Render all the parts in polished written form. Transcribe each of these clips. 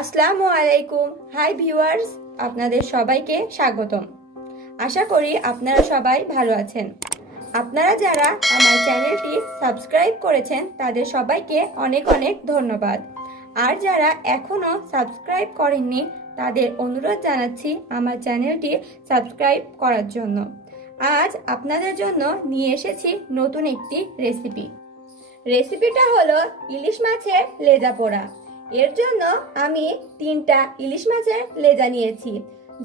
আসসালামু আলাইকুম। Hi viewers, আপনাদের সবাইকে স্বাগতম। আশা করি আপনারা সবাই ভালো আছেন। আপনারা যারা আমার চ্যানেলটি সাবস্ক্রাইব করেছেন তাদের সবাইকে অনেক অনেক ধন্যবাদ। আর যারা এখনও সাবস্ক্রাইব করেননি তাদের অনুরোধ জানাচ্ছি আমার চ্যানেলটি সাবস্ক্রাইব করার জন্য। আজ আপনাদের জন্য নিয়ে এসেছি নতুন একটি রেসিপিটা হলো ইলিশ মাছের লেজাপোড়া। এর জন্য আমি 3টা ইলিশ মাছের লেজা নিয়েছি,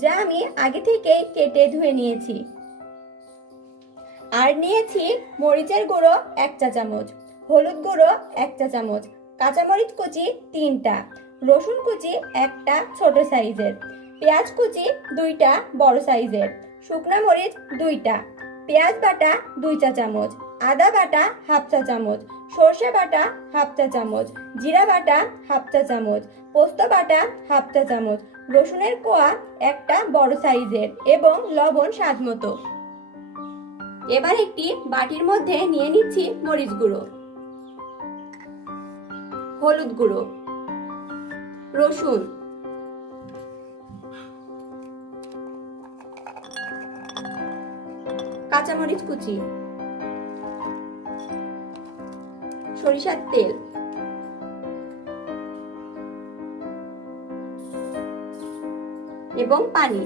যা আমি আগে থেকেই কেটে ধুয়ে নিয়েছি। আর নিয়েছি মরিচের গুঁড়ো 1 চা চামচ, হলুদ গুঁড়ো 1 চা চামচ, কাঁচামরিচ কুচি 3টা, রসুন কুচি 1টা ছোট সাইজের, পেঁয়াজ কুচি 2টা বড় সাইজের, শুকনো মরিচ 2টা, পেঁয়াজ বাটা 2 চা চামচ, আদা বাটা 1/2 চা চামচ, সর্ষে বাটা 1/2 চা চামচ, জিরা বাটা 1/2 চা চামচ, পোস্ত বাটা 1/2 চা চামচ, রসুনের কোয়া 1টা বড় সাইজের এবং লবণ স্বাদ মতো। এবার একটি বাটির মধ্যে নিয়ে নিচ্ছি মরিচ গুঁড়ো, হলুদ গুঁড়ো, রসুন, কাঁচামরিচ কুচি, সরিষার তেল, এবং পানি।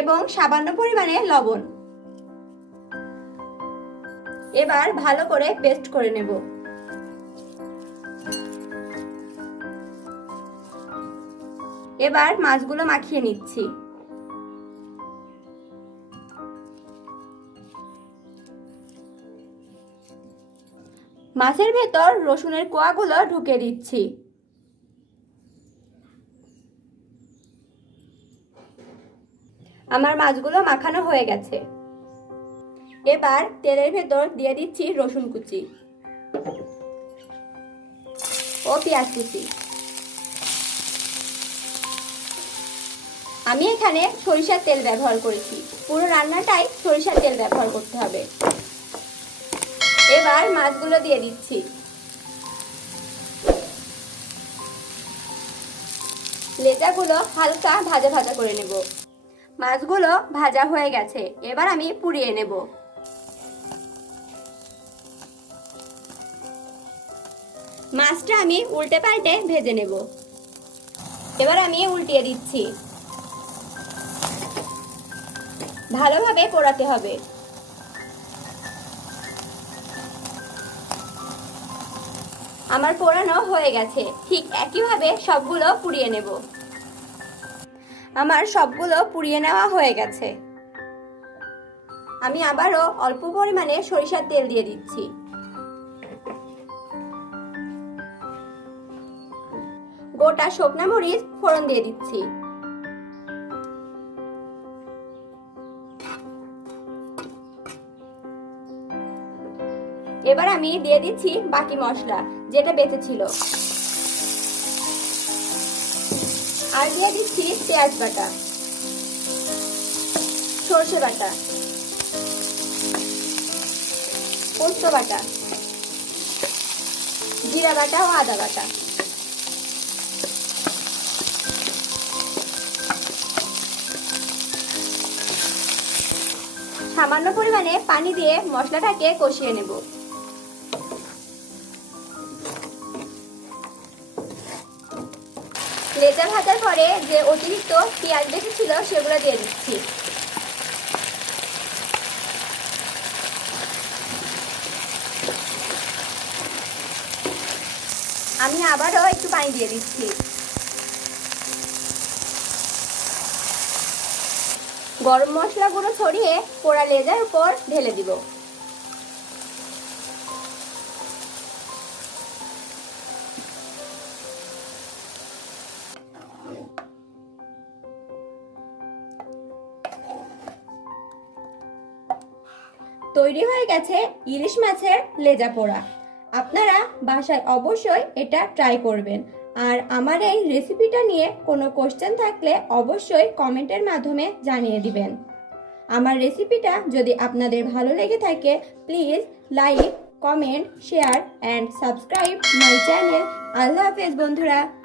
এবং সামান্য পরিমাণে লবণ। এবার ভালো করে পেস্ট করে নেব। এবার মাছগুলো মাখিয়ে নিচ্ছি। মাছের ভেতর রসুনের কোয়াগুলো ঢুকে দিচ্ছি। আমার মাছগুলো মাখানো হয়ে গেছে। এবার তেলের ভেতর দিয়ে দিচ্ছি রসুন কুচি ও পেঁয়াজ কুচি। আমি এখানে সরিষার তেল ব্যবহার করেছি। পুরো রান্নাটাই সরিষার তেল ব্যবহার করতে হবে। এবার মাছগুলো দিয়ে দিচ্ছি। লেজাগুলো হালকা ভাজা ভাজা করে নেব। মাছগুলো ভাজা হয়ে গেছে, এবার আমি পুড়িয়ে নেব। মাছটা আমি উল্টে পাল্টে ভেজে নেব। এবার আমি উল্টিয়ে দিচ্ছি। ভালোভাবে পোড়াতে হবে। আমার পোড়ানো হয়ে গেছে। ঠিক একইভাবে সবগুলো পুড়িয়ে নেব। আমার সবগুলো পুড়িয়ে নেওয়া হয়ে গেছে। আমি আবারও অল্প পরিমাণে সরিষার তেল দিয়ে দিচ্ছি। গোটা শুকনো মরিচ ফোড়ন দিয়ে দিচ্ছি। এবার আমি দিয়ে দিচ্ছি বাকি মশলা যেটা বেঁচে ছিল। আর দিয়ে দিচ্ছি পেঁয়াজ বাটা, সর্ষে বাটা, পোস্ত বাটা, জিরা বাটা ও আদা বাটা। সামান্য পরিমাণে পানি দিয়ে মশলাটাকে কষিয়ে নেব। লেজা ভাজার পরে যে অতিরিক্ত পেঁয়াজ বেশি ছিল সেগুলো দিয়ে দিচ্ছি। আমি আবারও একটু পানি দিয়ে দিচ্ছি। গরম মশলা গুঁড়ো ছড়িয়ে পোড়া লেজার উপর ঢেলে দিব। তৈরি হয়ে গেছে ইলিশ মাছের লেজা পোড়া। আপনারা বাসায় অবশ্যই এটা ট্রাই করবেন। আর আমার এই রেসিপিটা নিয়ে কোনো কোশ্চেন থাকলে অবশ্যই কমেন্টের মাধ্যমে জানিয়ে দিবেন। আমার রেসিপিটা যদি আপনাদের ভালো লেগে থাকে please like, comment, share and subscribe my channel. Allah হাফেজ বন্ধুরা।